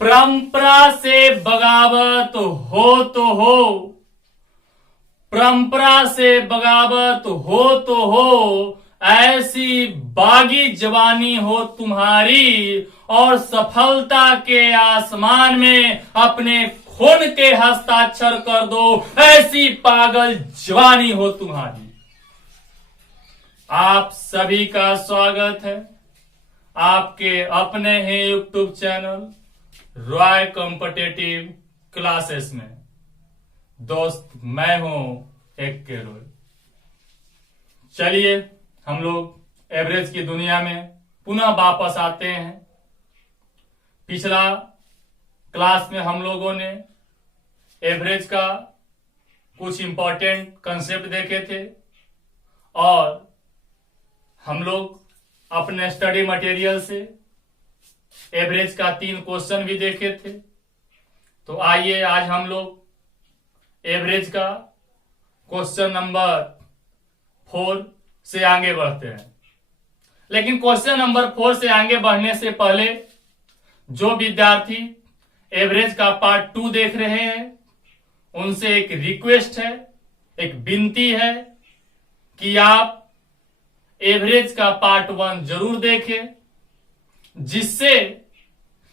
परंपरा से बगावत हो तो हो, परंपरा से बगावत हो तो हो, ऐसी बागी जवानी हो तुम्हारी, और सफलता के आसमान में अपने खून के हस्ताक्षर कर दो, ऐसी पागल जवानी हो तुम्हारी। आप सभी का स्वागत है आपके अपने ही YouTube channel Roy competitive classes में। दोस्त मैं हूं एक के रॉय। चलिए हम लोग एवरेज की दुनिया में पुनः वापस आते हैं। पिछला क्लास में हम लोगों ने एवरेज का कुछ इंपॉर्टेंट कंसेप्ट देखे थे और हम लोग अपने स्टडी मटेरियल से एवरेज का 3 क्वेश्चन भी देखे थे। तो आइए आज हम लोग एवरेज का क्वेश्चन नंबर 4 से आगे बढ़ते हैं। लेकिन क्वेश्चन नंबर 4 से आगे बढ़ने से पहले जो विद्यार्थी एवरेज का पार्ट 2 देख रहे हैं उनसे एक रिक्वेस्ट है, एक विनती है कि आप एवरेज का पार्ट 1 जरूर देखें, जिससे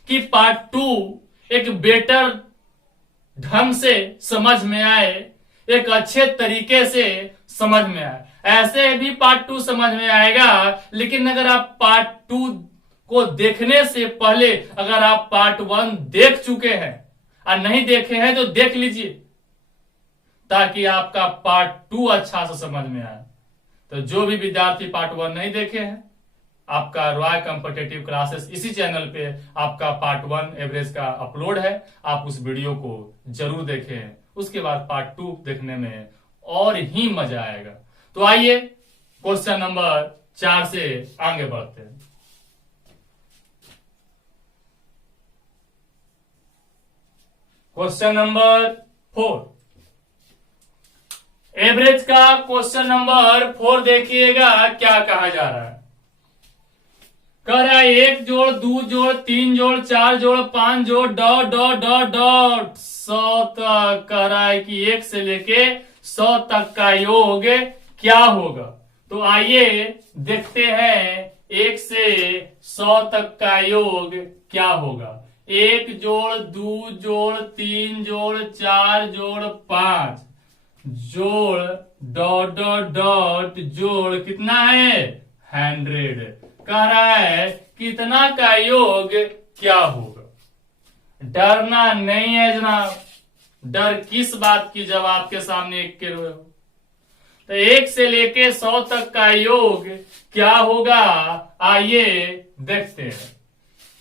कि पार्ट 2 एक बेटर ढंग से समझ में आए, एक अच्छे तरीके से समझ में आए। ऐसे भी पार्ट 2 समझ में आएगा, लेकिन अगर आप पार्ट 2 को देखने से पहले अगर आप पार्ट 1 देख चुके हैं और नहीं देखे हैं तो देख लीजिए, ताकि आपका पार्ट 2 अच्छा से समझ में आए। तो जो भी विद्यार्थी पार्ट 1 नहीं देखे हैं, आपका रॉय कॉम्पिटिटिव क्लासेस इसी चैनल पे आपका पार्ट 1 एवरेज का अपलोड है, आप उस वीडियो को जरूर देखें। उसके बाद पार्ट 2 देखने में और ही मजा आएगा। तो आइए क्वेश्चन नंबर 4 से आगे बढ़ते हैं। क्वेश्चन नंबर 4, एवरेज का क्वेश्चन नंबर 4 देखिएगा क्या कहा जा रहा है। कह रहा है 1 जोड़ 2 जोड़ 3 जोड़ 4 जोड़ 5 जोड़ डॉट डॉट डॉट डॉट 100 तक। कह रहा है कि 1 से लेके 100 तक का योग क्या होगा। तो आइए देखते हैं 1 से 100 तक का योग क्या होगा। 1 जोड़ 2 जोड़ 3 जोड़ 4 जोड़ 5 जोड़ डॉट डॉट डॉट जोड़ कितना है 100। कह रहा है कितना का योग क्या होगा। डरना नहीं है जनाब, डर किस बात की जब आपके सामने 1 के रहे हो। तो 1 से लेके 100 तक का योग क्या होगा, आइए देखते हैं।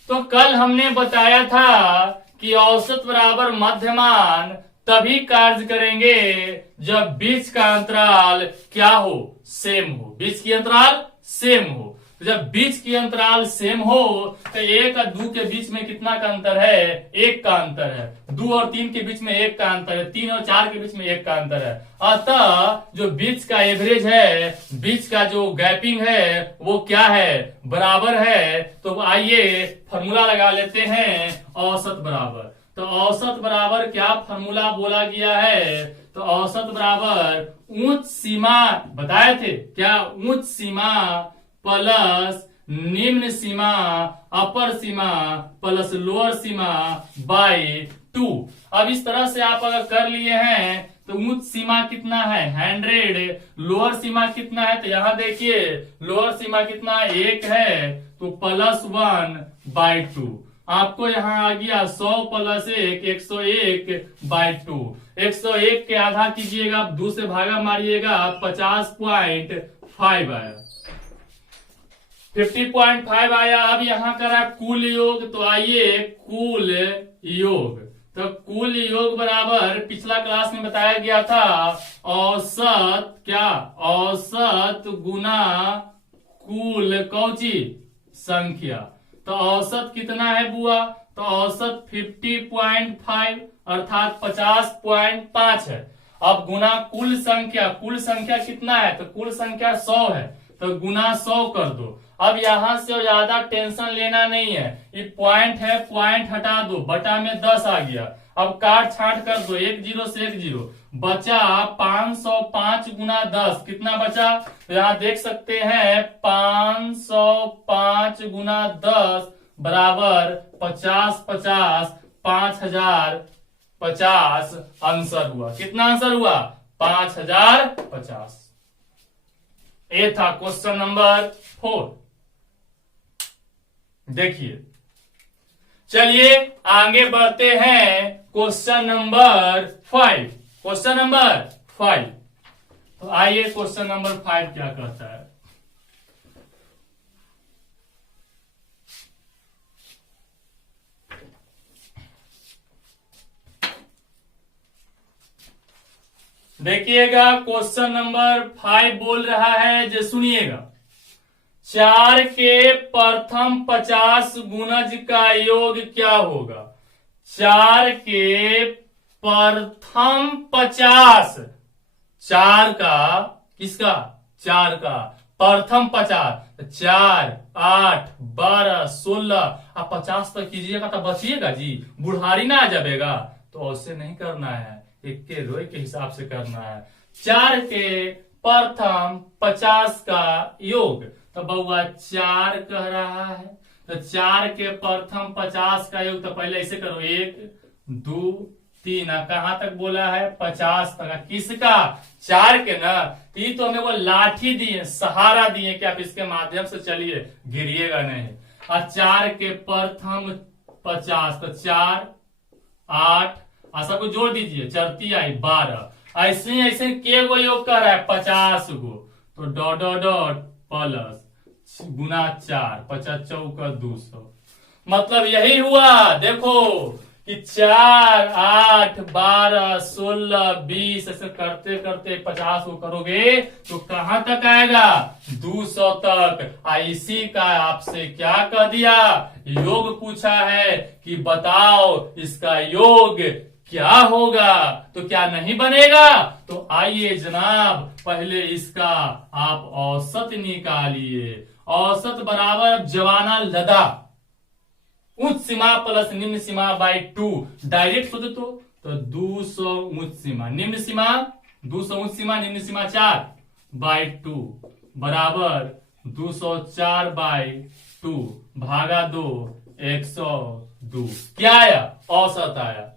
तो कल हमने बताया था कि औसत बराबर मध्यमान तभी कार्य करेंगे जब बीच का अंतराल क्या हो, सेम हो। बीच की अंतराल सेम हो। तो जब बीच की अंतराल सेम हो तो 1 और 2 के बीच में कितना का अंतर है, 1 का अंतर है। 2 और 3 के बीच में 1 का अंतर है। 3 और 4 के बीच में 1 का अंतर है। अतः जो बीच का एवरेज है, बीच का जो गैपिंग है वो क्या है, बराबर है। तो आइए फॉर्मूला लगा लेते हैं, औसत बराबर। तो औसत बराबर क्या फॉर्मूला बोला गया है, तो औसत बराबर उच्च सीमा बताए थे क्या, उच्च सीमा प्लस निम्न सीमा अपर सीमा प्लस लोअर सीमा बाय 2। अब इस तरह से आप अगर कर लिए हैं तो उच्च सीमा कितना है 100, लोअर सीमा कितना है, तो यहां देखिए लोअर सीमा कितना 1 है, तो +1/2। आपको यहां आ गया 100 + 1 101/2। 101 के आधा कीजिएगा, 2 से भागा मारिएगा, 50.5 आया, 50.5 आया। अब यहां करा कुल योग, तो आइए कुल योग। तो कुल योग बराबर पिछला क्लास में बताया गया था औसत क्या, औसत गुना कुल कौची संख्या। तो औसत कितना है बुआ, तो औसत 50.5 अर्थात 50.5 है। अब गुना कुल संख्या, कुल संख्या कितना है, तो कुल संख्या 100 है, तो गुना 100 कर दो। अब यहां से ज्यादा टेंशन लेना नहीं है, ये पॉइंट है, पॉइंट हटा दो, बटा में 10 आ गया। अब काट छाट कर दो, 1 0 से 1 0 बचा 505 गुना 10, कितना बचा? तो यहां देख सकते हैं 505 गुना 10 बराबर 50 50 5050 आंसर हुआ। कितना आंसर हुआ? 5050। ये था क्वेश्चन नंबर 4। देखिए, चलिए आगे बढ़ते हैं क्वेश्चन नंबर 5। क्वेश्चन नंबर 5, तो आइए क्वेश्चन नंबर 5 क्या कहता है। देखिएगा, क्वेश्चन नंबर 5 बोल रहा है, जो सुनिएगा, 4 के प्रथम 50 गुणज का योग क्या होगा? 4 के प्रथम 50, 4 का, किसका? 4 का प्रथम 50, 4 8 12 16 आप 50 तक कीजिएगा तो बचिएगा जी, बुढ़ारी ना आ जाएगा। तो ऐसे नहीं करना है, एक के रोए के हिसाब से करना है। 4 के प्रथम 50 का योग, तो बउआ 4 कह रहा है, तो 4 के प्रथम 50 का योग, तो पहले ऐसे करो, 1 2 3, कहां तक बोला है? 50 तक। किसका? 4 के ना। ये तो हमें वो लाठी दिए, सहारा दिए कि आप इसके माध्यम से चलिए, गिरिएगा नहीं। और 4 के प्रथम 50, तो 4 8 सबको जोड़ दीजिए, 4 आई 12। ऐसे के गो योग कर रहा है? 50 गो। तो डॉट डॉट डॉट प्लस गुना 4, 50 चौका 200। मतलब यही हुआ, देखो कि 4 8 12 16 20 ऐसे करते करते 50 को करोगे तो कहां तक आएगा? 200 तक। इसी का आपसे क्या कह दिया? योग पूछा है कि बताओ इसका योग क्या होगा, तो क्या नहीं बनेगा? तो आइए जनाब, पहले इसका आप औसत निकालिए। औसत बराबर जवाना लदा, उच्च सीमा प्लस निम्न सीमा बाई 2, डायरेक्ट सोचो तो 200 उच्च सीमा, निम्न सीमा 200 उच्च सीमा, निम्न सीमा 4 बाई 2 बराबर 204 बाई 2 भागा 2 102। क्या आया? औसत आया।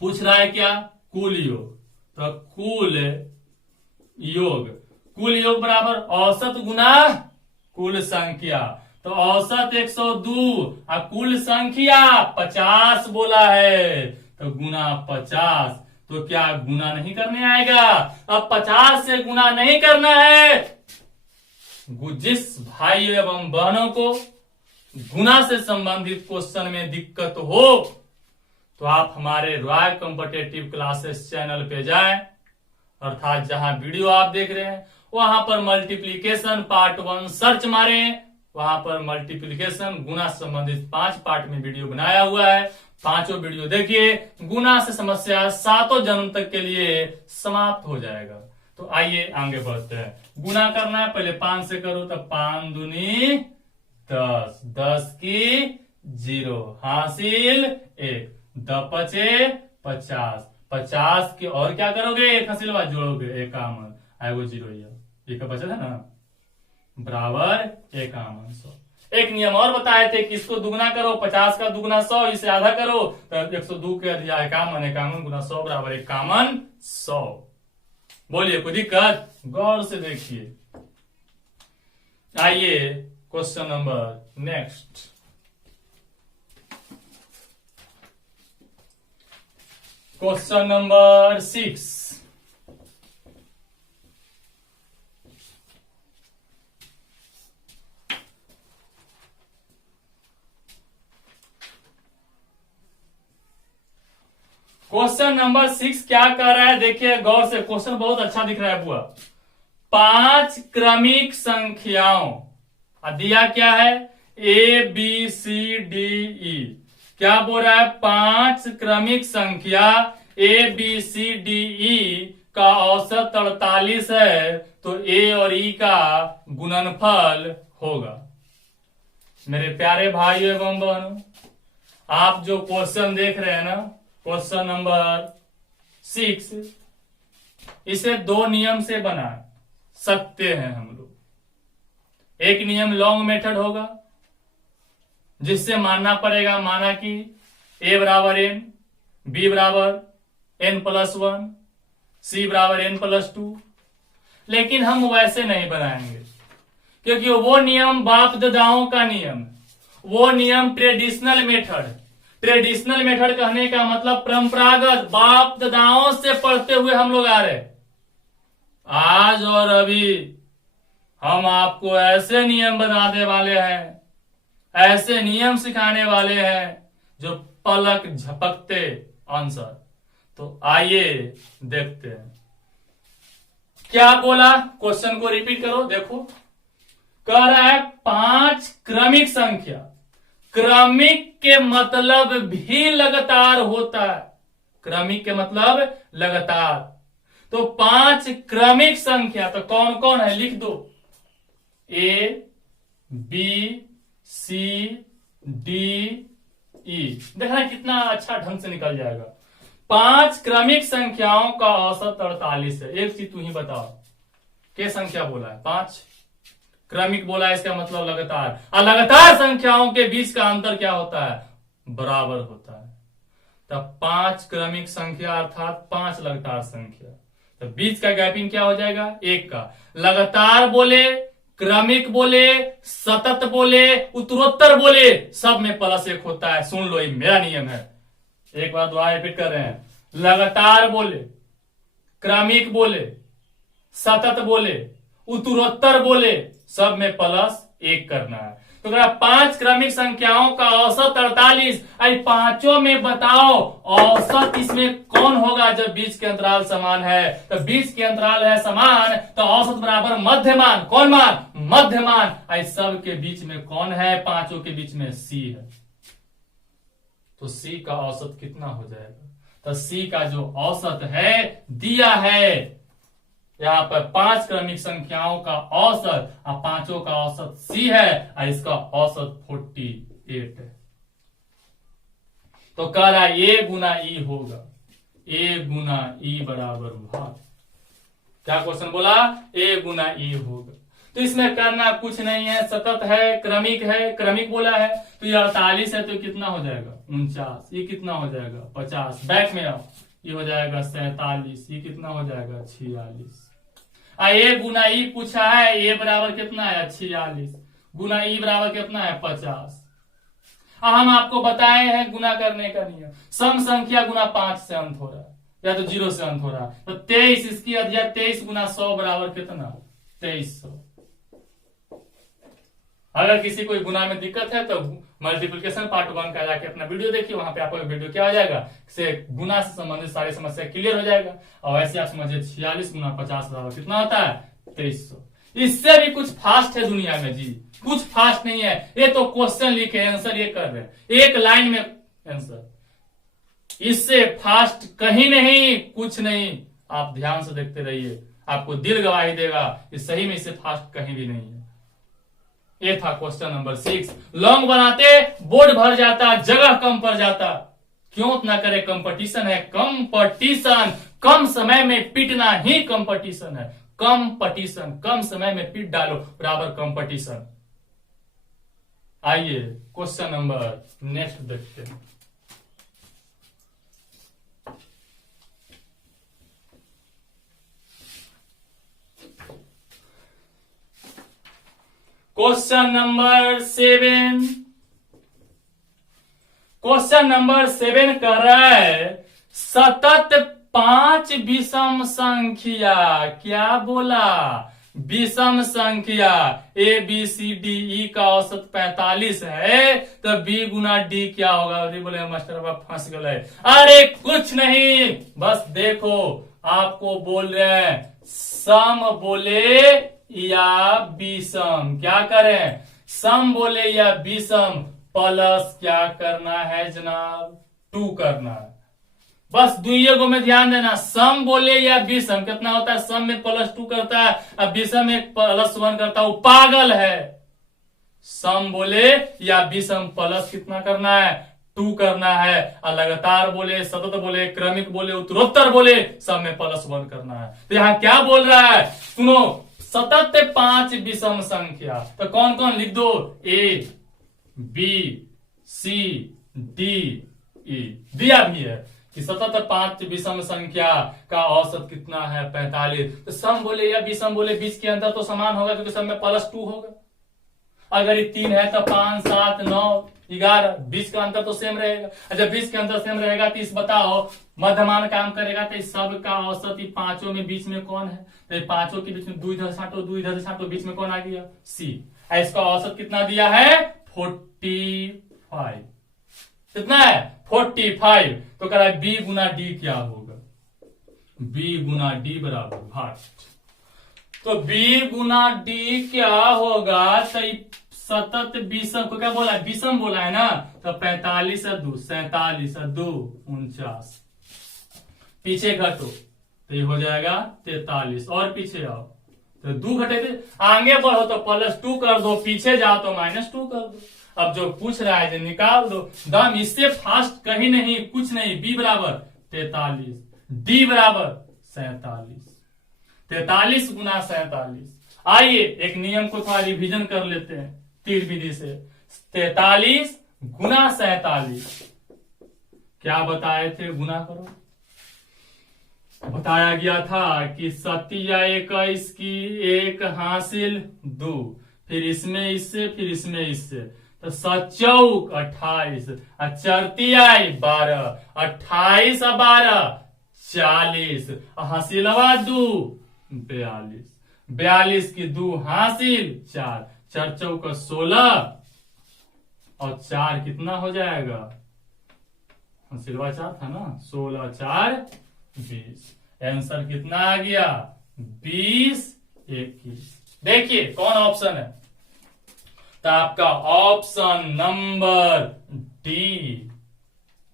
पूछ रहा है क्या? कुल योग। तो कुल योग बराबर औसत गुना कुल संख्या। तो औसत 102 और कुल संख्या 50 बोला है, तो गुना 50। तो क्या गुना नहीं करने आएगा? अब 50 से गुना नहीं करना है। जिस भाई एवं बहनों को गुना से संबंधित क्वेश्चन में दिक्कत हो, तो आप हमारे रॉयल कॉम्पिटिटिव क्लासेस चैनल पे जाएं, अर्थात जहां वीडियो आप देख रहे हैं वहां पर मल्टीप्लीकेशन पार्ट 1 सर्च मारें। वहां पर मल्टीप्लीकेशन गुना संबंधित 5 पार्ट में वीडियो बनाया हुआ है। 5 वीडियो देखिए, गुना से समस्या 7 जन्म तक के लिए समाप्त हो जाएगा। तो आइए आगे बढ़ते हैं। गुना करना है, पहले 5 से करो, तो 5 दूनी 10, 10 की 0 हासिल 1, 10 पचे 50, 50 के और क्या करोगे? एक हासिल जोड़ोगे, 51 आएगो 0, ये का बचत है ना, बराबर 51 100। एक नियम और बताए थे कि इसको दुगना करो, 50 का दुगना 100, इसे आधा करो तो 102 के दिया 51, 51 गुना 100 बराबर 51 100। बोलिए कोई दिक्कत? गौर से देखिए। आइए question number next. Question number 6। Question number 6 क्या कह रहा है? देखिए गौर से, क्वेश्चन बहुत अच्छा दिख रहा है बुआ। 5 क्रमिक संख्याओं, दिया क्या है? A B C D E। क्या बोल रहा है? 5 क्रमिक संख्या A B C D E का औसत 48 है, तो A और E का गुणनफल होगा। मेरे प्यारे भाइयों एवं बहनों, आप जो क्वेश्चन देख रहे हैं ना, क्वेश्चन नंबर 6, इसे 2 नियम से बना सकते हैं हम लोग। एक नियम लॉन्ग मेथड होगा, जिससे मानना पड़ेगा, माना कि a बराबर n, b बराबर n+1, c बराबर n+2। लेकिन हम वैसे नहीं बनाएंगे, क्योंकि वो नियम बाप दादाओं का नियम, वो नियम ट्रेडिशनल मेथड। ट्रेडिशनल मेथड कहने का मतलब परंपरागत, बाप दादाओं से पढ़ते हुए हम लोग आ रहे। आज और अभी हम आपको ऐसे नियम बनाने वाले हैं, ऐसे नियम सिखाने वाले हैं जो पलक झपकते आंसर। तो आइए देखते हैं क्या बोला। क्वेश्चन को रिपीट करो, देखो। कह रहा है 5 क्रमिक संख्या। क्रमिक के मतलब भी लगातार होता है। क्रमिक के मतलब लगातार। तो 5 क्रमिक संख्या तो कौन कौन है, लिख दो। A, B, C, D, E। देखना कितना अच्छा ढंग से निकल जाएगा। 5 क्रमिक संख्याओं का औसत 48 है। एक चीज तू ही बताओ, क्या संख्या बोला है? 5 क्रमिक बोला है, इसका मतलब लगातार। और लगातार संख्याओं के बीच का अंतर क्या होता है? बराबर होता है। तब 5 क्रमिक संख्या अर्थात 5 लगातार संख्या, तो बीच का गैपिंग क्या हो जाएगा? 1 का। लगातार बोले, क्रमिक बोले, सतत बोले, उत्तरोत्तर बोले, सब में +1 होता है। सुन लो, ये मेरा नियम है। एक बार दोबारा रिपीट कर रहे हैं। लगातार बोले, क्रमिक बोले, सतत बोले, उत्तरोत्तर बोले, सब में +1 करना है। तो अगर 5 क्रमिक संख्याओं का औसत 48, आई पांचों में बताओ औसत इसमें कौन होगा जब बीच के अंतराल समान है? तो बीच के अंतराल है समान, तो औसत बराबर मध्यमान। कौन मान? मध्यमान। आई सब के बीच में कौन है? पांचों के बीच में C है। तो C का औसत कितना हो जाएगा? तो C का जो औसत है दिया है यहां पर 5 क्रमिक संख्याओं का औसत, और पांचों का औसत C है, और इसका औसत 48 है। तो कह रहा है A गुना E होगा। A गुना E बराबर भाग। क्या क्वेश्चन बोला? A गुना E होगा। तो इसमें करना कुछ नहीं है, सतत है, क्रमिक है, क्रमिक बोला है, तो ये 48 है, तो कितना हो जाएगा? 49। ये कितना हो जाएगा? 50। बैक में आओ, ये हो जाएगा 47। ये कितना हो जाएगा? 46। A गुना E पूछा है, A बराबर कितना है? 46 गुना E बराबर कितना है? 50। हम आपको बताए हैं गुना करने का नियम। सम संख्या गुना 5 से अंत हो रहा है, या तो 0 से अंत हो रहा है। तो 23 इसकी अध्याय 23 गुना 100 बराबर कितना? 2300। अगर किसी कोई गुना में दिक्कत है तो मल्टीप्लिकेशन पार्ट 1 का जाके अपना वीडियो देखिए, वहां पे आपको वीडियो क्या हो जाएगा से गुना से संबंधित सारी समस्या क्लियर हो जाएगा। और वैसे आप समझिए 46 गुना 50 बराबर कितना होता है? 2300। इससे भी कुछ फास्ट है दुनिया में जी, कुछ फास्ट नहीं है। ये तो क्वेश्चन लिखे, आंसर ये कर रहे हैं, एक लाइन में आंसर। इससे फास्ट कहीं नहीं, कुछ नहीं। आप ध्यान से देखते रहिए, आपको दिल गवाही देगा कि सही में इससे फास्ट कहीं भी नहीं है। ये था क्वेश्चन नंबर 6। लॉन्ग बनाते बोर्ड भर जाता, जगह कम पड़ जाता। क्यों इतना करे? कंपटीशन है, कंपटीशन। कम समय में पिटना ही कंपटीशन है। कंपटीशन, कम समय में पिट डालो बराबर कंपटीशन। आइए क्वेश्चन नंबर नेक्स्ट देखते हैं। Question number 7। क्वेश्चन नंबर 7 कह रहा है सतत 5 विषम संख्या। क्या बोला? विषम संख्या A B C D E का औसत 45 है, तो B गुना D क्या होगा? बोले मास्टर बाबा फंस गए। अरे कुछ नहीं, बस देखो आपको बोल रहे हैं सम बोले या विषम। क्या करें? सम बोले या विषम, प्लस क्या करना है जनाब? 2 करना है। बस दुइये गो में ध्यान देना। सम बोले या विषम कितना होता है? सम में +2 करता है, अब विषम में +1 करता है। वो पागल है, सम बोले या विषम, प्लस कितना करना है, 2 करना है। और लगातार बोले, सतत बोले, क्रमिक बोले, उत्तरोत्तर बोले, सब में +1 करना है। तो यहां क्या बोल रहा है, सुनो, सतत 5 विषम संख्या, तो कौन कौन लिख दो, A B C D E, दिया भी है कि सतत 5 विषम संख्या का औसत कितना है, 45। तो सम बोले या विषम बोले, बीच के अंतर तो समान होगा क्योंकि सब में +2 होगा। अगर ये 3 है तो 5 7 9 11, 20 का अंतर तो सेम रहेगा। जब 20 का अंतर सेम रहेगा तो इस बताओ मध्यमान काम करेगा तो इस सब का औसत ये पांचों में बीच में कौन है, तो ये पांचों के बीच में 2 इधर साटो, 2 इधर साटो, बीच में कौन आ गया, सी। इसका औसत कितना दिया है, 45। कितना है, 45। तो कह रहा है बी गुना डी क्या होगा, बी गुना डी बराबर भाग। तो बी गुना डी क्या होगा, तो सतत विषम को क्या बोला है, विषम बोला है ना, तो 45 और 2 47 और 2 49, पीछे घटो तो ये हो जाएगा 43, और पीछे आओ तो 2 घटे थे, आगे बढ़ो तो +2 कर दो, पीछे जाओ तो -2 कर दो। अब जो पूछ रहा है जो निकाल दो, दम इससे फास्ट कहीं नहीं, कुछ नहीं। बी बराबर 43, डी बराबर 47, 43 गुना 47। आइए एक नियम को थोड़ा रिवीजन कर लेते हैं तीर विधि से। 43 गुना 47 क्या बताए थे, गुना करो। बताया गया था कि 21 की 1 हासिल 2, फिर इसमें इससे, फिर इसमें इससे, तो 7 28, 4 12, 28 और 12 40, हासिलवा 2 42, 42 की 2 हासिल 4, 4 चौका 16 और 4 कितना हो जाएगा, हासिलवा 4 था ना, 16 4 20। आंसर कितना आ गया, 20 21। देखिए कौन ऑप्शन है, तो आपका option number D,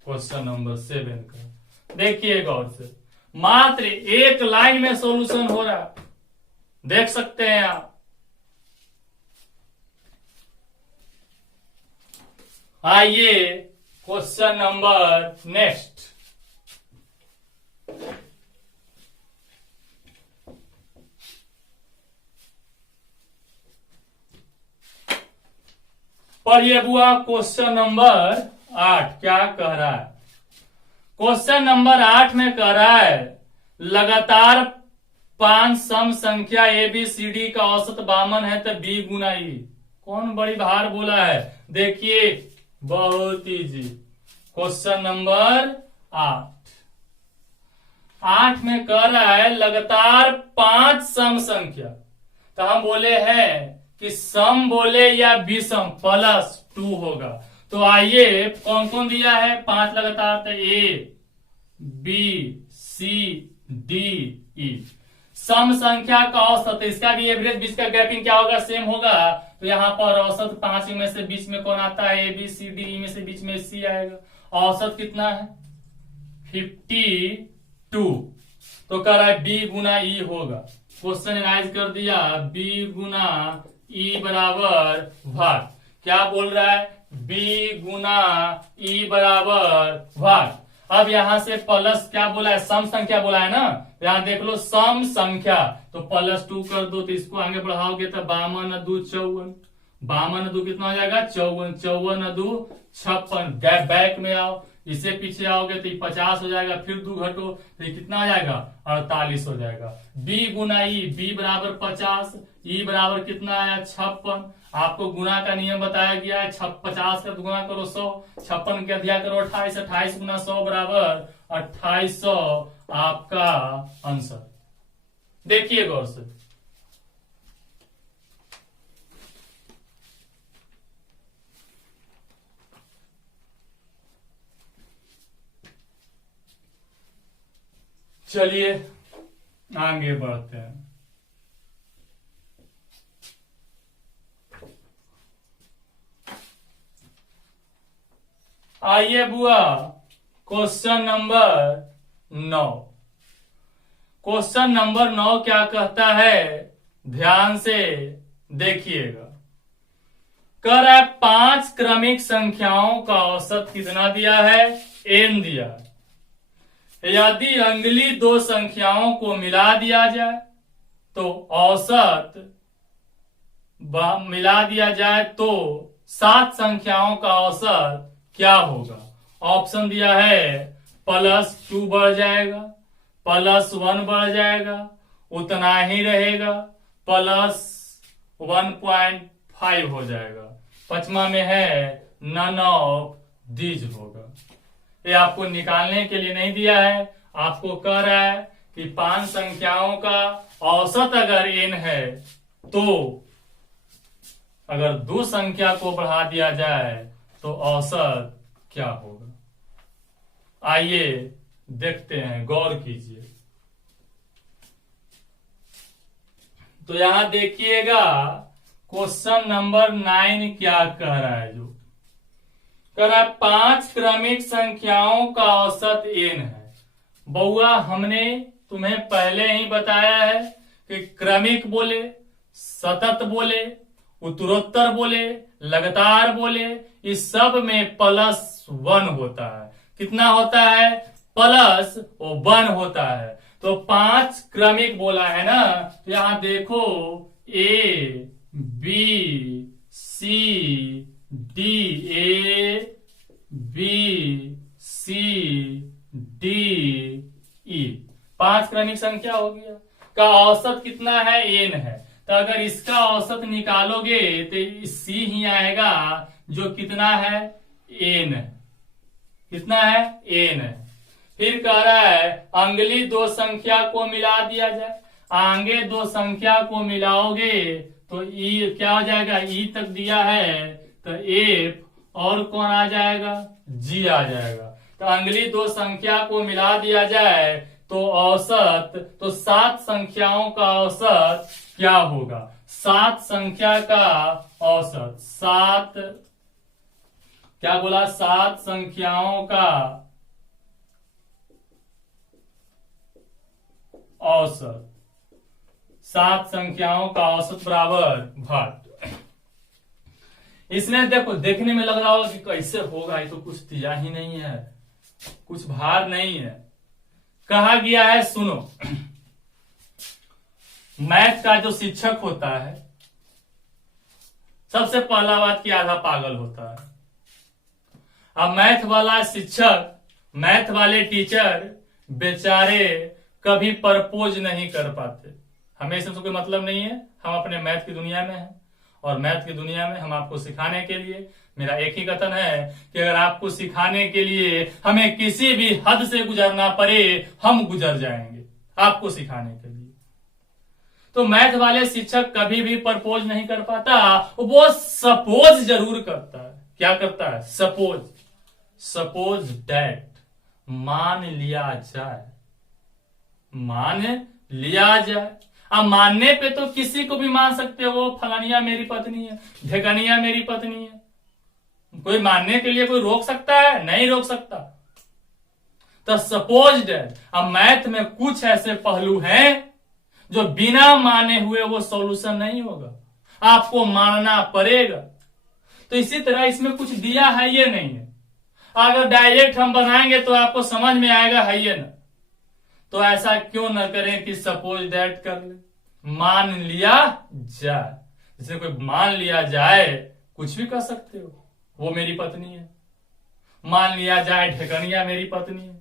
question number 7 का। देखिए गौर से, मात्र एक लाइन में सॉल्यूशन हो रहा है, देख सकते हैं आप। आइए क्वेश्चन नंबर नेक्स्ट। पढ़िए बुआ क्वेश्चन नंबर 8 क्या कह रहा है। क्वेश्चन नंबर 8 में कह रहा है लगातार 5 सम संख्या ए बी सी डी का औसत 52 है तो बी गुना ई। कौन बड़ी भार बोला है, देखिए बहुत इजी। क्वेश्चन नंबर 8 में कह रहा है लगातार 5 सम संख्या, तो हम बोले हैं कि सम बोले या विषम, +2 होगा। तो आइए कौन कौन दिया है, 5 लगातार, तो A B C D E. सम संख्या का औसत, इसका भी एवरेज, बीच का गैपिंग क्या होगा, सेम होगा। तो यहाँ पर औसत 5 में से बीच में कौन आता है, A B C D E में से बीच में सी आएगा। औसत कितना है, 52। तो कह रहा है बी गुना ई होगा। क्वेश्चन एनालाइज कर दिया, बी गुना ई बराबर भाग, क्या बोल रहा है, बी गुना ई बराबर भाग। अब यहां से प्लस क्या बोला है, सम संख्या बोला है ना, यहां देख लो सम संख्या, तो +2 कर दो, तो इसको आगे बढ़ाओगे तो 52 2 54, 52 2 कितना हो जाएगा, 54, 54 2 56। बैक में आओ, इससे पीछे आओगे तो 50 हो जाएगा, फिर 2 घटो तो ये कितना आ जाएगा, 48 हो जाएगा। बी गुना ई, बी बराबर 50, ई बराबर कितना आया, 56। आपको गुना का नियम बताया गया है, 50 का गुना करो 100, 56 का दिया करो 28, 28 गुना 100 बराबर 2800 आपका आंसर। देखिए गौर से, चलिए आगे बढ़ते हैं। आइए बुआ क्वेश्चन नंबर 9। क्वेश्चन नंबर 9 क्या कहता है, ध्यान से देखिएगा। कह रहा है 5 क्रमिक संख्याओं का औसत कितना दिया है, n दिया। यदि अगली 2 संख्याओं को मिला दिया जाए तो औसत मिला दिया जाए तो 7 संख्याओं का औसत क्या होगा। ऑप्शन दिया है +2 बढ़ जाएगा, +1 बढ़ जाएगा, उतना ही रहेगा, +1.5 हो जाएगा। 5वां में है नन ऑफ दीज होगा। ये आपको निकालने के लिए नहीं दिया है, आपको कह रहा है कि 5 संख्याओं का औसत अगर n है तो अगर 2 संख्या को बढ़ा दिया जाए तो औसत क्या होगा। आइए देखते हैं, गौर कीजिए। तो यहां देखिएगा क्वेश्चन नंबर 9 क्या कह रहा है। जो कह रहा है 5 क्रमिक संख्याओं का औसत n है। बउआ हमने तुम्हें पहले ही बताया है कि क्रमिक बोले, सतत बोले, उत्तरोत्तर बोले, लगातार बोले, इस सब में +1 होता है। कितना होता है, +1 होता है। तो 5 क्रमिक बोला है ना, तो यहां देखो A B C D, A B C D E, 5 क्रमिक संख्या हो गया। का औसत कितना है, n है। तो अगर इसका औसत निकालोगे तो C ही आएगा, जो कितना है, n है। कितना है, n है। फिर कह रहा है अगली 2 संख्या को मिला दिया जाए। आगे 2 संख्या को मिलाओगे तो e क्या हो जाएगा, e तक दिया है तो f और कौन आ जाएगा, g आ जाएगा। तो अगली 2 संख्या को मिला दिया जाए तो औसत, तो 7 संख्याओं का औसत क्या होगा। 7 संख्या का औसत, 7 क्या बोला, 7 संख्याओं का औसत, 7 संख्याओं का औसत बराबर भाग। इसमें देखो, देखने में लग रहा होगा कि कैसे होगा, ये तो कुछ दिया ही नहीं है, कुछ भार नहीं है। कहा गया है, सुनो, मैथ का जो शिक्षक होता है, सबसे पहला बात कि आधा पागल होता है। अब मैथ वाला शिक्षक, मैथ वाले टीचर बेचारे कभी प्रपोज नहीं कर पाते। हमें इससे कोई मतलब नहीं है, हम अपने मैथ की दुनिया में हैं और मैथ की दुनिया में हम आपको सिखाने के लिए, मेरा एक ही कथन है कि अगर आपको सिखाने के लिए हमें किसी भी हद से गुजरना पड़े, हम गुजर जाएंगे आपको सिखाने के लिए। तो मैथ वाले शिक्षक कभी भी प्रपोज नहीं कर पाता, वो सपोज जरूर करता है। क्या करता है, सपोज। सपोज दैट, मान लिया जाए, मान लिया जाए। अब मानने पे तो किसी को भी मान सकते हो, फलानिया मेरी पत्नी है, ढेकनिया मेरी पत्नी है। कोई मानने के लिए कोई रोक सकता है, नहीं रोक सकता। तो सपोज दैट, अब मैथ में कुछ ऐसे पहलू हैं जो बिना माने हुए वो सॉल्यूशन नहीं होगा, आपको मानना पड़ेगा। तो इसी तरह इसमें कुछ दिया है ये नहीं है, अगर डायरेक्ट हम बनाएंगे तो आपको समझ में आएगा है ये ना। तो ऐसा क्यों न करें कि सपोज दैट कर ले, मान लिया जाए। जैसे कोई मान लिया जाए, कुछ भी कर सकते हो, वो मेरी पत्नी है। मान लिया जाए ढेकनिया मेरी पत्नी है,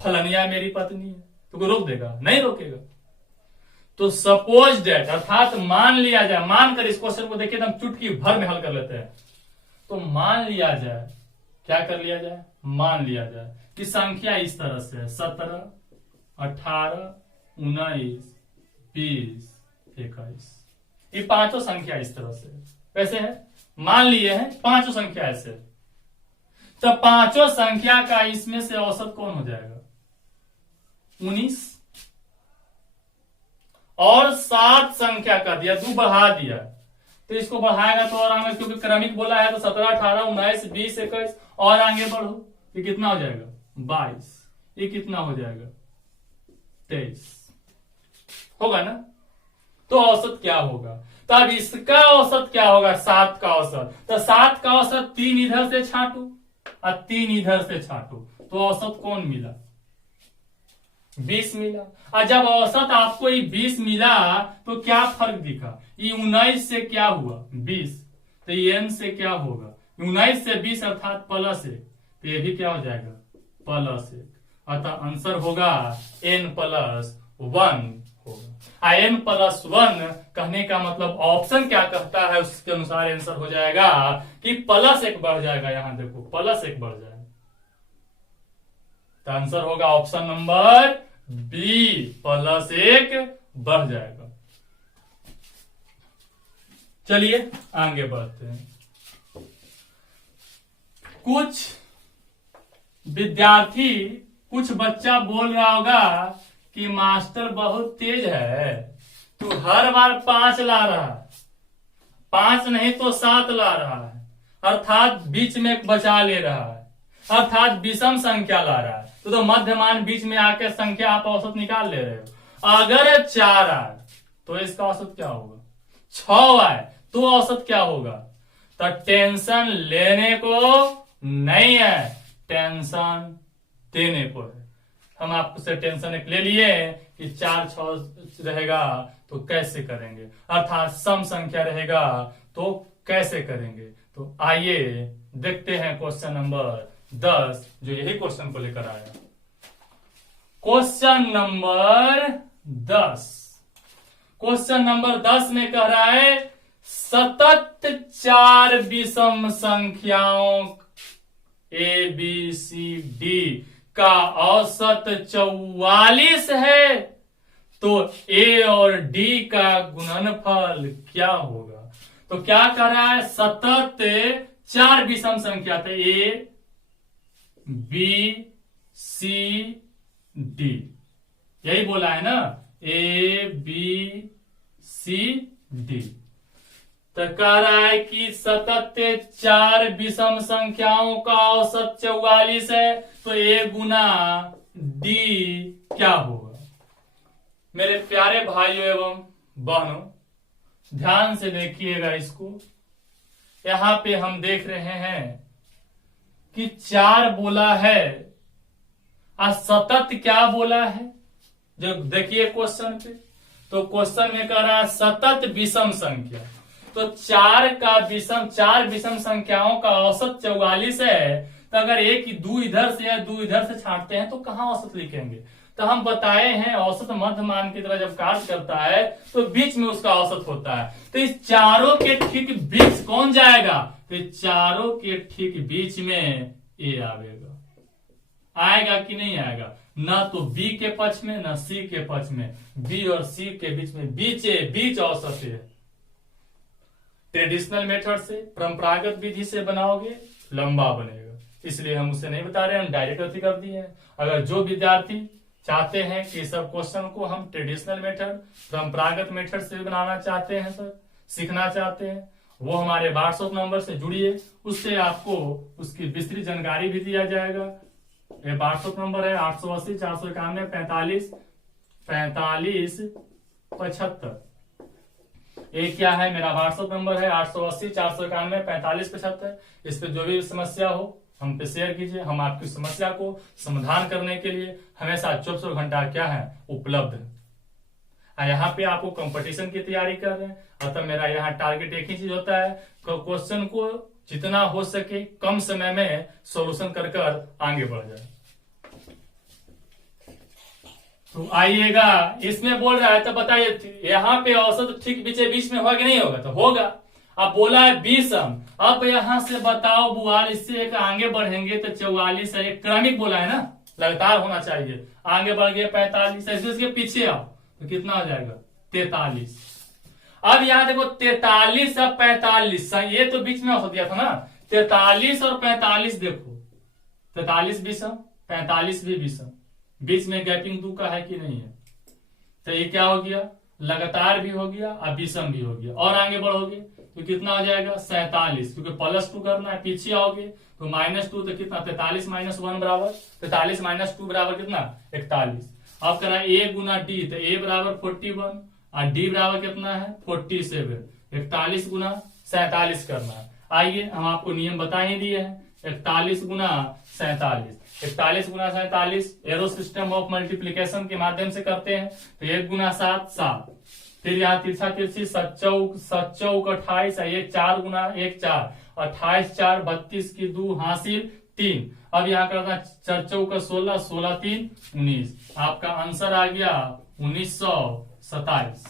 फलनिया मेरी पत्नी है, तो कोई रोक देगा, नहीं रोकेगा। तो सपोज दैट अर्थात मान लिया जाए। मान कर इस क्वेश्चन को देखिए, हम चुटकी भर में हल कर लेते हैं। तो मान लिया जाए, क्या कर लिया जाए, मान लिया जाए कि संख्या इस तरह से है, 17, 18, 19, 20, 21। ये 5 संख्या इस तरह से कैसे है, मान लिए हैं 5 संख्या ऐसे। तो 5 संख्या का इसमें से औसत कौन हो जाएगा, 19। और 7 संख्या कर दिया, 2 बढ़ा दिया, तो इसको बढ़ाएगा तो और आगे, क्योंकि क्रमिक बोला है तो 17, 18, 19, 20, 21 और आगे बढ़ो, ये कितना हो जाएगा, 22। ये कितना हो जाएगा, 23 होगा ना। तो औसत क्या होगा, तब इसका औसत क्या होगा, 7 का औसत। तो 7 का औसत 3 इधर से छाटो और 3 इधर से छाटो, तो औसत कौन मिला, 20 मिला। और जब औसत आपको ये 20 मिला तो क्या फर्क दिखा, ये 19 से क्या हुआ 20, तो ये n से क्या होगा 19 से 20 अर्थात +1, तो ये भी क्या हो जाएगा +1। अतः आंसर होगा n+1 होगा। n+1 कहने का मतलब ऑप्शन क्या कहता है उसके अनुसार आंसर हो जाएगा कि +1 बढ़ जाएगा। यहां देखो +1 बढ़ जाएगा, तो आंसर होगा ऑप्शन नंबर बी, +1 बढ़ जाएगा। चलिए आगे बढ़ते हैं। कुछ विद्यार्थी, कुछ बच्चा बोल रहा होगा कि मास्टर बहुत तेज है, तू हर बार 5 ला रहा है, 5 नहीं तो 7 ला रहा है, अर्थात बीच में बचा ले रहा है, अर्थात विषम संख्या ला रहा है। तो मध्यमान बीच में आके संख्या आप औसत निकाल ले रहे हो। अगर 4 आए तो इसका औसत क्या होगा, 6 आए तो औसत क्या होगा। तो टेंशन लेने को नहीं है, टेंशन देने को है। हम आपसे टेंशन एक ले लिए कि 4 6 रहेगा तो कैसे करेंगे, अर्थात सम संख्या रहेगा तो कैसे करेंगे। तो आइए देखते हैं क्वेश्चन नंबर 10 जो यही क्वेश्चन को लेकर आया। क्वेश्चन नंबर 10, क्वेश्चन नंबर 10 में कह रहा है सतत 4 विषम संख्याओं ए बी सी डी का औसत 44 है, तो ए और डी का गुणनफल क्या होगा। तो क्या कर रहा है, सतत 4 विषम संख्या थे ए बी सी डी, यही बोला है ना, ए बी सी डी। तो कह रहा है कि सतत 4 विषम संख्याओं का औसत 44 है, तो ए गुना डी क्या होगा। मेरे प्यारे भाइयों एवं बहनों, ध्यान से देखिएगा इसको। यहां पे हम देख रहे हैं कि 4 बोला है और सतत क्या बोला है, जो देखिए क्वेश्चन पे। तो क्वेश्चन में कह रहा है सतत विषम संख्या, तो 4 विषम संख्याओं का औसत 44 है। तो अगर एक ही 2 इधर से या 2 इधर से छांटते हैं तो कहां औसत लिखेंगे। तो हम बताए हैं औसत मध्यमान की तरह जब कार्य करता है तो बीच में उसका औसत होता है। तो इस चारों के ठीक बीच कौन जाएगा, तो चारों के ठीक बीच में ए आएगा। आएगा कि नहीं आएगा, ना तो बी के पक्ष में ना सी के पक्ष में, बी और सी के बीच में बीच औसत है। ट्रेडिशनल मेथड से, परंपरागत विधि से बनाओगे लंबा बनेगा, इसलिए हम उसे नहीं बता रहे, हम डायरेक्ट अति कर दिए हैं। अगर जो विद्यार्थी चाहते हैं कि सब क्वेश्चन को हम ट्रेडिशनल मेथड, परंपरागत मेथड से बनाना चाहते हैं सर, सीखना चाहते हैं, वो हमारे व्हाट्सएप नंबर से जुड़िए, उससे आपको उसकी विस्तृत जानकारी भी दिया जाएगा। ये व्हाट्सएप नंबर है 880 491 45 45 75। ये क्या है, मेरा व्हाट्सएप नंबर है 880 491 45 75। इस पे जो भी समस्या हो हम पे शेयर कीजिए। हम आपकी समस्या को समाधान करने के लिए हमेशा 24 घंटा क्या है उपलब्ध है। यहाँ पे आपको कंपटीशन की तैयारी कर रहे हैं, अतः मेरा यहाँ टारगेट एक ही चीज होता है, क्वेश्चन को जितना हो सके कम समय में सॉल्यूशन कर आगे बढ़ जाए। तो आइएगा, इसमें बोल रहा है तो बताइए यहाँ पे औसत ठीक बीच में होगा कि नहीं होगा, तो होगा। अब बोला है विषम, अब यहां से बताओ बुआल, इससे एक आगे बढ़ेंगे तो 44 है, एक क्रमिक बोला है ना, लगातार होना चाहिए। आगे बढ़ गए 45, इसके पीछे आओ तो कितना हो जाएगा 43। अब यहां देखो 43 और 45, ये तो बीच में औसत दिया था ना, 43 और 45 देखो, 43 विषम 45 भी विषम, बीच में गैपिंग 2 का है कि नहीं है, तो ये क्या हो गया, लगातार भी हो गया और विषम भी हो गया। और आगे बढ़ोगे तो कितना हो जाएगा 47, क्योंकि +2 करना है, पीछे आओगे तो -2, तो कितना 43 - 1 बराबर 43 - 2 बराबर कितना 41। अब करा ए गुना डी, तो ए बराबर 41 और डी बराबर कितना है 47, 41 गुना 47 करना है। आइए हम आपको नियम बता ही दिए हैं। 41 गुना 47, 41 गुना 47 एरो सिस्टम ऑफ मल्टीप्लीकेशन के माध्यम से करते हैं। तो 1 गुना 7 7, फिर यहाँ तिरछा तिरछी 7 चौक 28, ये 4 गुना 1 4, 28 4 32 की 2 हासिल 3। अब यहाँ करना 4 चौक 16, 16 3 19। आपका आंसर आ गया 1927।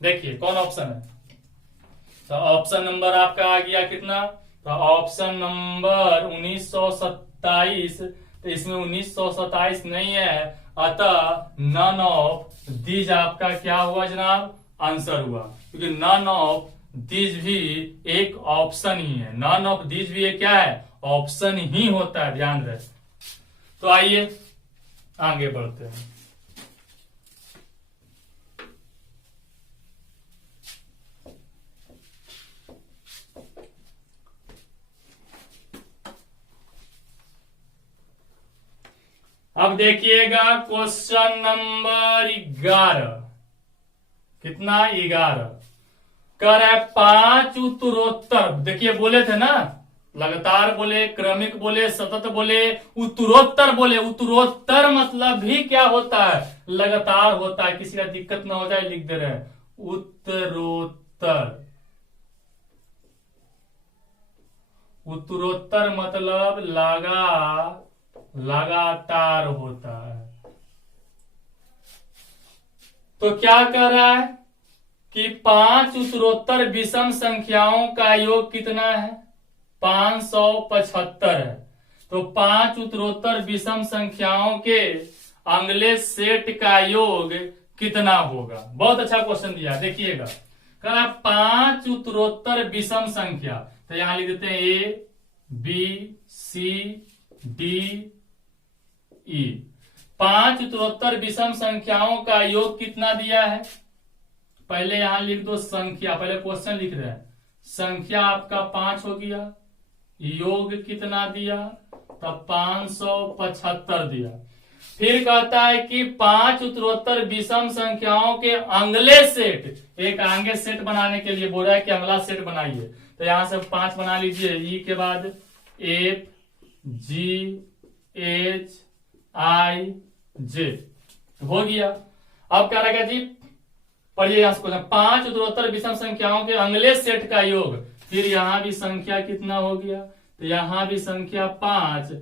देखिए कौन ऑप्शन है। तो ऑप्शन नंबर आपका आ गया कितना, तो ऑप्शन नंबर 1927। तो इसमें 1927 नहीं है, अतः नन ऑफ दीज आपका क्या हुआ जनाब, आंसर हुआ। क्योंकि नन ऑफ दीज भी एक ऑप्शन ही है, नन ऑफ दीज भी एक क्या है, ऑप्शन ही होता है, ध्यान रहे। तो आइए आगे बढ़ते हैं। अब देखिएगा क्वेश्चन नंबर 11, कितना 11 कर है 5 उत्तरोत्तर। देखिए बोले थे ना, लगातार बोले, क्रमिक बोले, सतत बोले, उत्तरोत्तर बोले। उत्तरोत्तर मतलब भी क्या होता है, लगातार होता है। किसी का दिक्कत ना हो जाए लिख दे रहे हैं उत्तरोत्तर। उत्तरोत्तर मतलब लगातार होता है। तो क्या कर रहा है कि 5 उत्तरोत्तर विषम संख्याओं का योग कितना है, 575 है। तो 5 उत्तरोत्तर विषम संख्याओं के अगले सेट का योग कितना होगा। बहुत अच्छा क्वेश्चन दिया, देखिएगा। कहा 5 उत्तरोत्तर विषम संख्या, तो यहां लिख देते हैं A B C D E. 5 उत्तरोत्तर विषम संख्याओं का योग कितना दिया है, पहले यहां लिख दो संख्या, पहले क्वेश्चन लिख रहे हैं। संख्या आपका 5 हो गया, योग कितना दिया, तब 575 दिया। फिर कहता है कि 5 उत्तरोत्तर विषम संख्याओं के अगले सेट, एक आगे सेट बनाने के लिए बोल रहा है कि अगला सेट बनाइए। तो यहां से 5 बना लीजिए, ई के बाद एफ जी एच आई जे हो गया। अब क्या रहेगा जी, पढ़िए यहां से 5 उत्तरोत्तर विषम संख्याओं के अगले सेट का योग। फिर यहां भी संख्या कितना हो गया, तो यहां भी संख्या 5,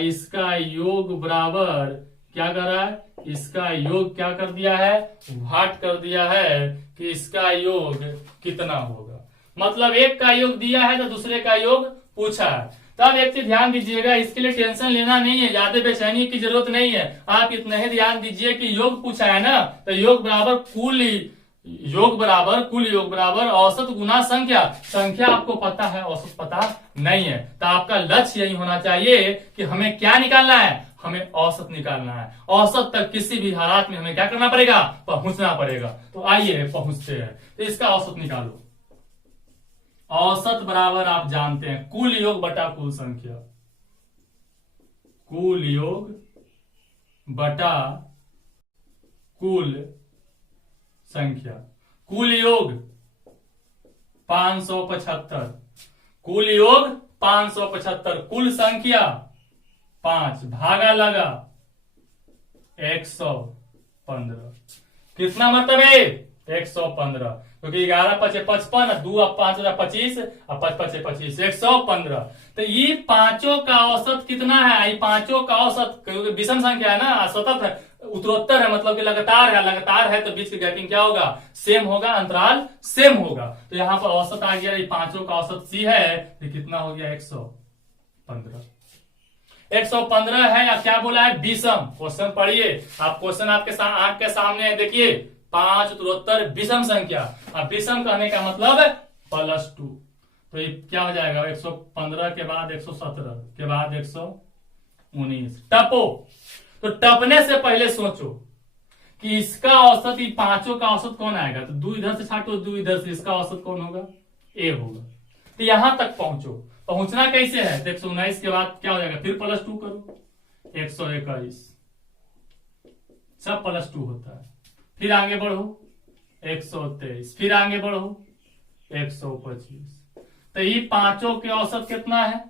इसका योग बराबर क्या कर रहा है, इसका योग क्या कर दिया है, भाट कर दिया है कि इसका योग कितना होगा। मतलब एक का योग दिया है तो दूसरे का योग पूछा है। तब एक चीज ध्यान दीजिएगा, इसके लिए टेंशन लेना नहीं है, ज्यादा बेचैनी की जरूरत नहीं है। आप इतना ही ध्यान दीजिए कि योग पूछा है ना, तो योग बराबर कुल योग बराबर औसत गुना संख्या। संख्या आपको पता है, औसत पता नहीं है। तो आपका लक्ष्य यही होना चाहिए कि हमें क्या निकालना है, हमें औसत निकालना है। औसत तक किसी भी हालात में हमें क्या करना पड़ेगा, पहुंचना पड़ेगा। तो आइए पहुंचते हैं। तो इसका औसत निकालो। औसत बराबर आप जानते हैं कुल योग बटा कुल संख्या, कुल योग बटा कुल संख्या। कुल योग 575, कुल योग 575, कुल संख्या 5, भागा लगा 115। कितना मतलब है 115, क्योंकि 11 5 55, 2 5 25 और 5 5 25, 115। तो ये पांचों का औसत कितना है, ये पांचों का औसत, क्योंकि विषम संख्या है ना, सतत है, उत्तरोत्तर है, मतलब कि लगातार है। लगातार है तो बीच की गैपिंग क्या होगा, सेम होगा, अंतराल सेम होगा। तो यहाँ पर औसत आ गया, ये पांचों का औसत सी है, तो कितना हो गया 115। 115 है या क्या बोला है, विषम। क्वेश्चन पढ़िए आप, क्वेश्चन आपके आंख के सामने है, देखिए 5 उत्तरोत्तर विषम संख्या। अब विषम कहने का मतलब +2, तो ये क्या हो जाएगा 115 के बाद 117 के बाद 119। टपो, तो टपने से पहले सोचो कि इसका औसत, ये पांचों का औसत कौन आएगा, तो 2 इधर से छाटो, 2 इधर से, इसका औसत कौन होगा, ए होगा। तो यहां तक पहुंचो। पहुंचना कैसे है, तो 119 के बाद क्या हो जाएगा, फिर +2 करो, 121, सब +2 होता है। फिर आगे बढ़ो 123, फिर आगे बढ़ो 125। तो ये पांचों के औसत कितना है?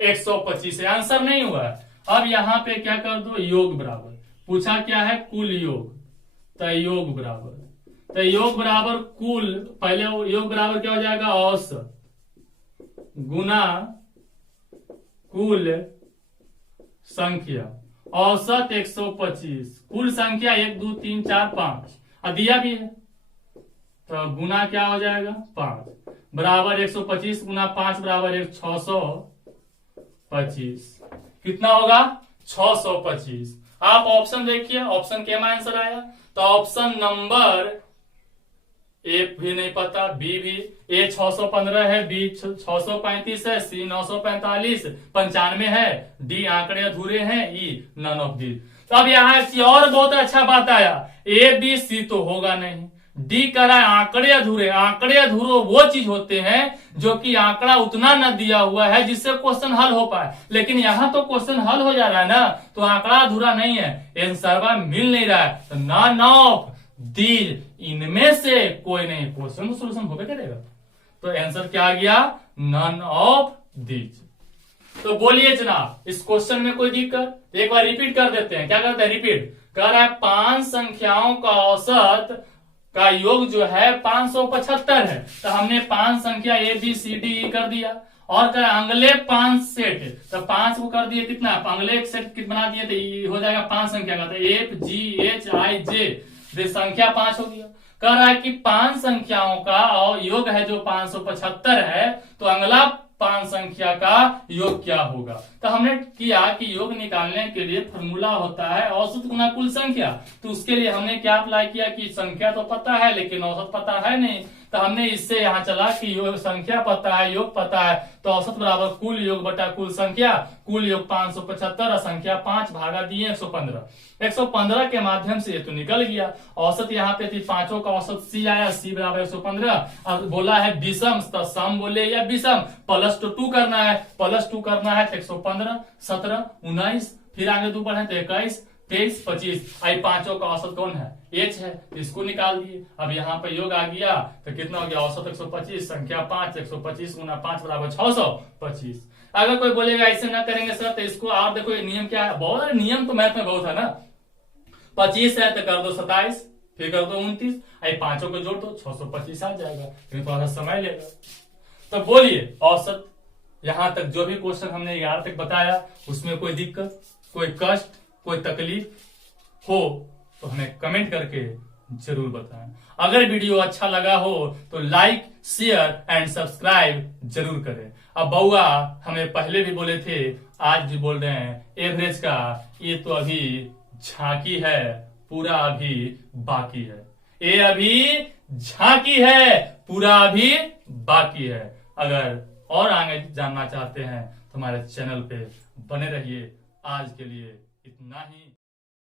125 है। आंसर नहीं हुआ है। अब यहां पे क्या कर दो, योग बराबर। पूछा क्या है? कुल योग। तो योग बराबर, तो योग बराबर कुल, पहले योग बराबर क्या हो जाएगा? औसत गुना कुल संख्या। औसत 125, कुल संख्या 1 2 3 4 5 और दिया भी है, तो गुना क्या हो जाएगा? 5 बराबर 125 गुना 5 बराबर 625। कितना होगा? 625। आप ऑप्शन देखिए, ऑप्शन के में आंसर आया। तो ऑप्शन नंबर ए भी नहीं पता, बी भी। ए 615 है, बी 635 है, सी 945 95 है, डी आंकड़े अधूरे हैं, ई नन ऑफ दी। तो अब यहां की और बहुत अच्छा बात आया, ए बी सी तो होगा नहीं, डी कह रहा है आंकड़े अधूरे। आंकड़े अधूरे वो चीज होते हैं जो कि आंकड़ा उतना न दिया हुआ है जिससे क्वेश्चन हल हो पाए, लेकिन यहां तो क्वेश्चन हल हो जा रहा है ना, तो आंकड़ा अधूरा नहीं है, आंसर मिल नहीं रहा है। तो नन ऑफ दीज, इनमें से कोई नहीं, क्वेश्चन तो सोल्यूशन होबे करेगा। तो आंसर क्या आ गया? None of these. तो बोलिए जनाब, इस क्वेश्चन में कोई दिक्कत? एक बार रिपीट कर देते हैं। क्या करते हैं? रिपीट कर रहा है, 5 संख्याओं का औसत का योग जो है 575 है। तो हमने 5 संख्या A B C D E कर दिया, और कर अगले 5 सेट, तो 5 को कर दिए कितना? अगले एक सेट बना दिए, तो ये हो जाएगा 5 संख्या का, तो एफ जी एच आई जे, संख्या 5 हो गया। कह रहा है कि 5 संख्याओं का और योग है जो 575 है, तो अगला 5 संख्या का योग क्या होगा? तो हमने किया कि योग निकालने के लिए फॉर्मूला होता है औसत गुना कुल संख्या। तो उसके लिए हमने क्या अप्लाई किया कि संख्या तो पता है लेकिन औसत पता है नहीं, तो हमने इससे यहां चला कि योग संख्या पता है, योग पता है, तो औसत बराबर कुल योग बटा कुल संख्या। कुल योग 575 और संख्या 5 भागा दिए 115। 115 के माध्यम से ये तो निकल गया। औसत यहाँ पे थी, पांचों का औसत सी आया, सी बराबर 115। अब बोला है विषम, तो सम बोले या विषम, प्लस तो 2 करना है, प्लस 2 करना है तो 115 17 19, फिर आगे 2 बढ़े तो 21 23 25। आई पांचों का औसत कौन है? एच है, तो इसको निकाल दिए। अब यहाँ पे योग आ गया, तो कितना हो गया? औसत 125, संख्या 5, 125 गुना 5 बराबर 625। अगर कोई बोलेगा ऐसे ना करेंगे सर, तो इसको आप देखो ये नियम क्या है, बहुत नियम तो मैथ में बहुत है ना। 25 है तो कर दो 27, फिर कर दो 29, आई पांचों को जोड़ दो 625 आ जाएगा, फिर थोड़ा सा समय लेगा। तो बोलिए औसत, यहां तक जो भी क्वेश्चन हमने 11 तक बताया, उसमें कोई दिक्कत, कोई कष्ट, कोई तकलीफ हो तो हमें कमेंट करके जरूर बताएं। अगर वीडियो अच्छा लगा हो तो लाइक शेयर एंड सब्सक्राइब जरूर करें। अब बउआ हमें पहले भी बोले थे, आज भी बोल रहे हैं, एवरेज का ये तो अभी झांकी है, पूरा अभी बाकी है। ये अभी झांकी है, पूरा अभी बाकी है। अगर और आगे जानना चाहते हैं तो हमारे चैनल पे बने रहिए। आज के लिए इतना ही।